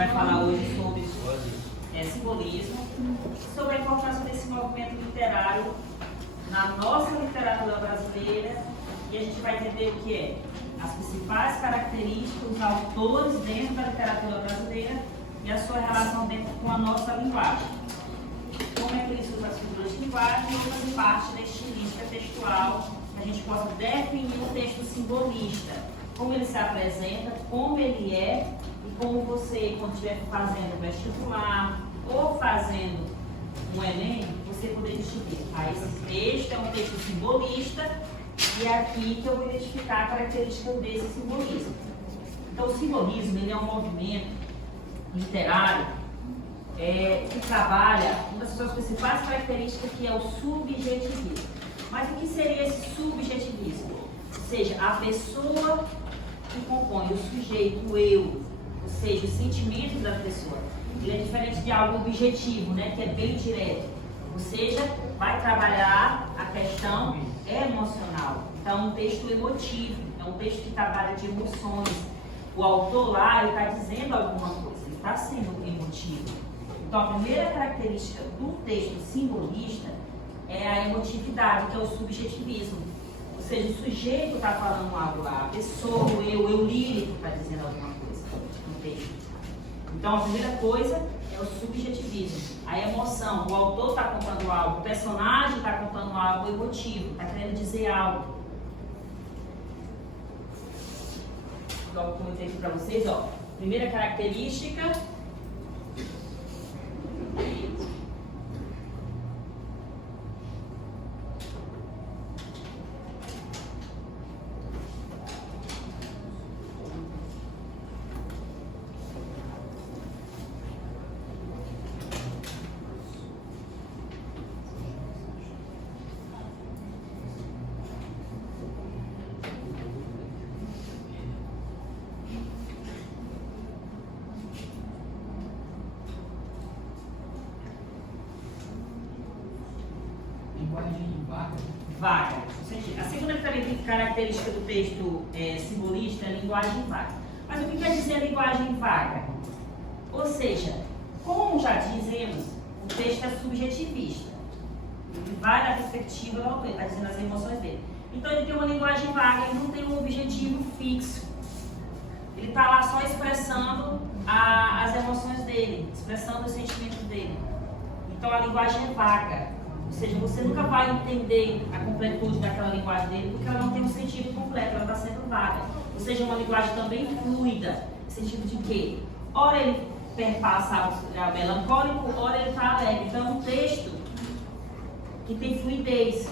vai falar hoje sobre simbolismo, sobre a importância desse movimento literário na nossa literatura brasileira, e a gente vai entender o que é as principais características dos autores dentro da literatura brasileira e a sua relação dentro com a nossa linguagem. Como é que eles usam as figuras de linguagem e outras partes da estilística textual, que a gente possa definir o texto simbolista, como ele se apresenta, como ele é, e como você, quando estiver fazendo vestibular ou fazendo um Enem, você poder distinguir. Esse texto é um texto simbolista e é aqui que eu vou identificar a característica desse simbolismo. Então, o simbolismo ele é um movimento literário que trabalha uma das suas principais características, que é o subjetivismo. Mas o que seria esse subjetivismo? Ou seja, a pessoa que compõe o sujeito, o eu, ou seja, os sentimentos da pessoa. Ele é diferente de algo objetivo, né, que é bem direto. Ou seja, vai trabalhar a questão emocional. Então, é um texto emotivo, é um texto que trabalha de emoções. O autor lá está dizendo alguma coisa, ele está sendo emotivo. Então, a primeira característica do texto simbolista é a emotividade, que é o subjetivismo. Ou seja, o sujeito está falando algo lá, a pessoa, o eu lírico está dizendo alguma coisa no texto. Então, a primeira coisa é o subjetivismo, a emoção. O autor está contando algo, o personagem está contando algo emotivo, está querendo dizer algo. Vou dar um comentário aqui para vocês, ó. Primeira característica. Vaga. A segunda característica do texto simbolista é a linguagem vaga. Mas o que quer dizer a linguagem vaga? Ou seja, como já dizemos, o texto é subjetivista. Ele vai da perspectiva do autor, está dizendo as emoções dele. Então ele tem uma linguagem vaga, ele não tem um objetivo fixo. Ele está lá só expressando as emoções dele, expressando os sentimentos dele. Então a linguagem é vaga. Ou seja, você nunca vai entender a completude daquela linguagem dele, porque ela não tem um sentido completo, ela está sendo vaga. Ou seja, uma linguagem também fluida, no sentido de que, ora ele perpassa algo melancólico, ora ele está alegre. Então é um texto que tem fluidez.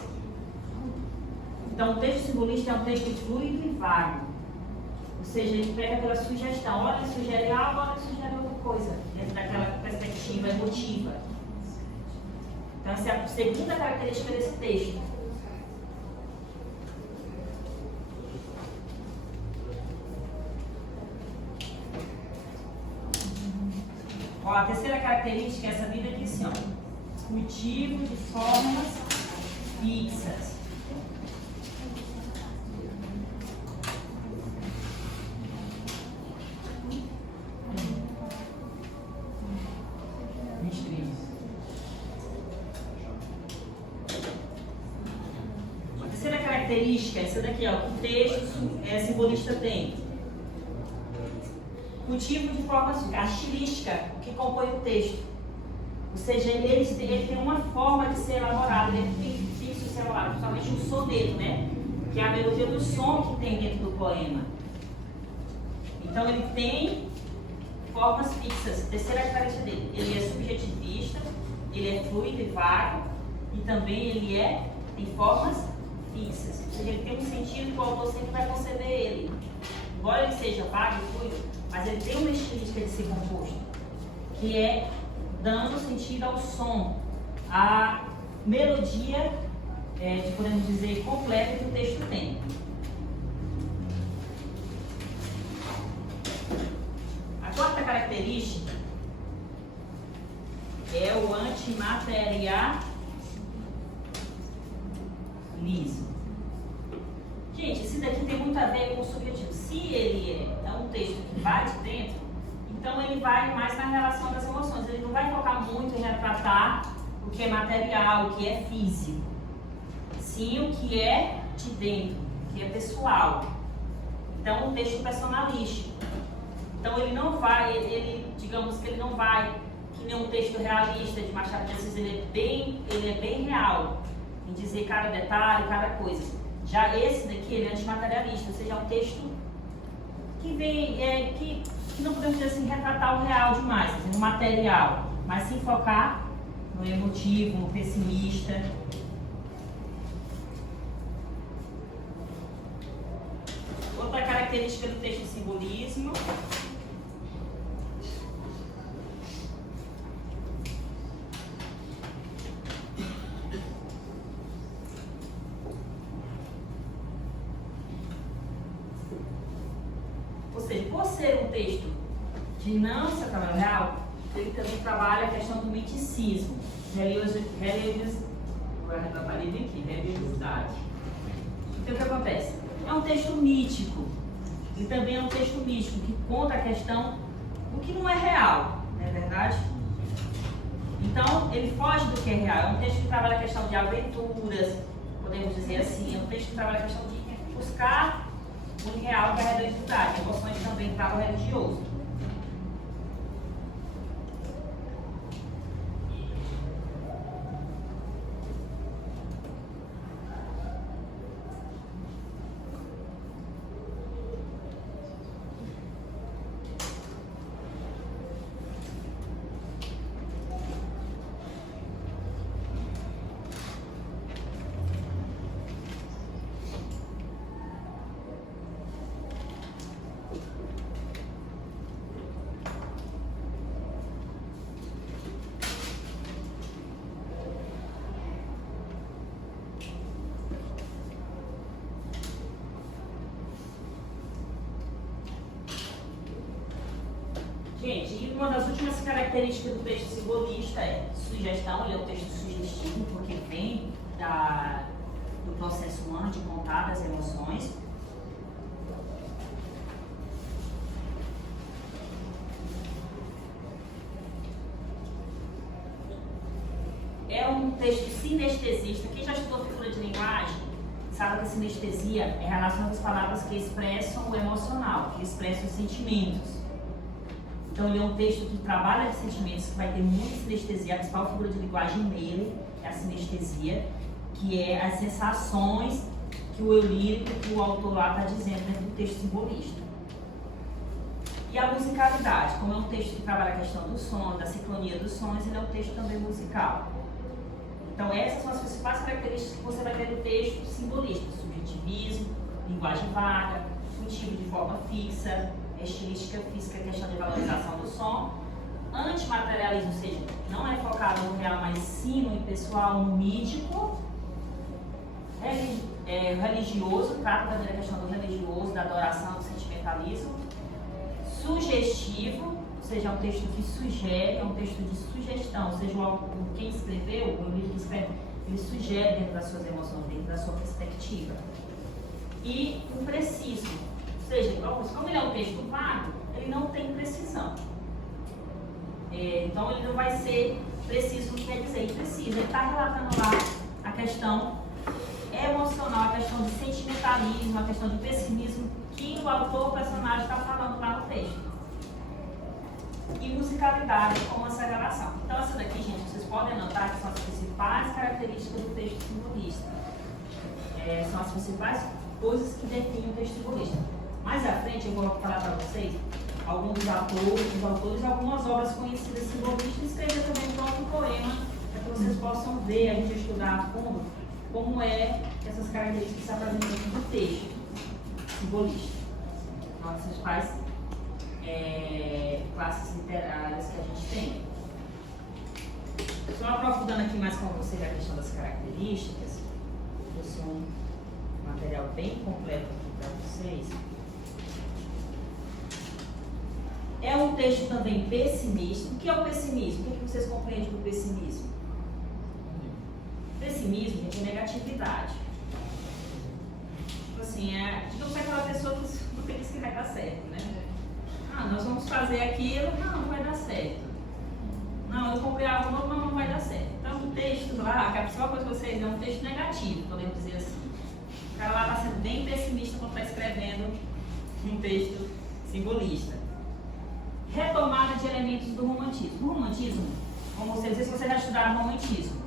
Então o texto simbolista é um texto fluido e vago. Ou seja, ele pega pela sugestão, ora ele sugere algo, ora ele sugere outra coisa, dentro daquela perspectiva emotiva. Então, essa é a segunda característica desse texto. Ó, a terceira característica é essa vida aqui, assim, ó. Cultivo de formas fixas. Característica, essa daqui, ó, que o texto simbolista tem. Cultivo de formas, a estilística que compõe o texto. Ou seja, ele tem uma forma de ser elaborado, ele é fixo de ser elaborado, principalmente o soneto, né? Que é a melodia do som que tem dentro do poema. Então ele tem formas fixas. Terceira característica dele, ele é subjetivista, ele é fluido e vago, e também ele tem formas fixas. Ou seja, ele tem um sentido que o autor sempre vai conceber ele. Embora ele seja vago e fluido, mas ele tem uma estilística de ser composto, que é dando sentido ao som, à melodia, podemos dizer, completa que o texto tem. A quarta característica é o antimaterialismo. Gente, esse daqui tem muito a ver com o subjetivo. Se ele é um texto que vai de dentro, Então ele vai mais na relação das emoções, ele não vai focar muito em retratar o que é material, o que é físico, sim o que é de dentro, o que é pessoal. Então um texto personalístico. Então ele não vai, digamos que ele não vai, que nem um texto realista de Machado de Assis, ele é bem real em dizer cada detalhe, cada coisa. Já esse daqui, ele é antimaterialista, ou seja, é um texto que vem, que não podemos dizer assim, retratar o real demais, assim, no material, mas sim focar no emotivo, no pessimista. Outra característica do texto, simbolismo. Ou seja, por ser um texto de não ser tamanho real, ele também trabalha a questão do miticismo, religiosidade. Então o que acontece? É um texto mítico, e também é um texto místico que conta a questão do que não é real, não é verdade? Então ele foge do que é real, é um texto que trabalha a questão de aventuras, podemos dizer assim, é um texto que trabalha a questão de buscar o real da religiosidade, emoções também para o religioso. Gente, e uma das últimas características do texto simbolista é sugestão. Ele é um texto sugestivo porque vem do processo humano de contar das emoções. É um texto sinestesista. Quem já estudou figura de linguagem sabe que a sinestesia é a relação das palavras que expressam o emocional, que expressam os sentimentos. Então ele é um texto que trabalha de sentimentos, que vai ter muita sinestesia. A principal figura de linguagem nele é a sinestesia, que é as sensações que o eu lírico, que o autor lá está dizendo dentro do texto simbolista. E a musicalidade, como é um texto que trabalha a questão do som, da sincronia dos sons, ele é um texto também musical. Então essas são as principais características que você vai ter no texto simbolista: subjetivismo, linguagem vaga, motivo de forma fixa, estilística física, questão de valorização do som, antimaterialismo, ou seja, não é focado no real, mas sim no impessoal, no mítico, religioso, trata da questão do religioso, da adoração, do sentimentalismo, sugestivo, ou seja, é um texto que sugere, é um texto de sugestão, ou seja, quem escreveu, o livro que escreve, ele sugere dentro das suas emoções, dentro da sua perspectiva. E o preciso, ou seja, como ele é um texto vago, ele não tem precisão. Então ele não vai ser preciso, não quer dizer impreciso. Ele está relatando lá a questão emocional, a questão de sentimentalismo, a questão de pessimismo que o autor, o personagem, está falando lá no texto. E musicalidade como essa relação. Então essa daqui, gente, vocês podem anotar que são as principais características do texto simbolista. São as principais coisas que definem o texto simbolista. Mais à frente eu vou falar para vocês alguns dos autores, algumas obras conhecidas simbolistas, e escrever também um próprio poema, para que vocês possam ver, a gente estudar a fundo, como é que essas características se apresentam do texto simbolista. Então, as principais classes literárias que a gente tem. Só aprofundando aqui mais com vocês a questão das características, eu sou um material bem completo aqui para vocês. É um texto também pessimista. O que é o pessimismo? O que vocês compreendem por pessimismo? Pessimismo, gente, é negatividade. Tipo assim, digamos que é aquela pessoa que não pensa que vai dar certo, né? Ah, nós vamos fazer aquilo, não vai dar certo. Não, eu comprei algo novo, mas não vai dar certo. Então, o texto lá, a principal coisa que vocês é um texto negativo, podemos dizer assim. O cara lá está sendo bem pessimista quando está escrevendo um texto simbolista. Retomada de elementos do romantismo. O romantismo, como vocês, não sei se vocês já estudaram romantismo.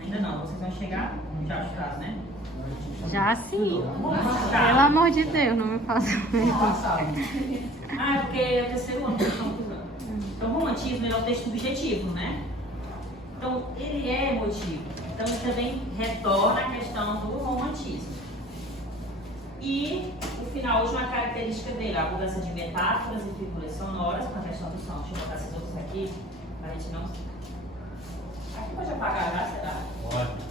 Ainda não, vocês vão chegar? Já estudaram, né? Já sim. Tá. Pelo amor de Deus, não me faça isso. Ah, é porque é o terceiro ano que eu estou estudando. Então, o romantismo ele é um texto subjetivo, né? Então, ele é emotivo. Então, ele também retorna à questão do romantismo. E, o final, a última característica dele, a abundância de metáforas e figuras sonoras, com a questão do som. Deixa eu botar esses outros aqui, para a gente não... Aqui pode apagar, já, será? Pode.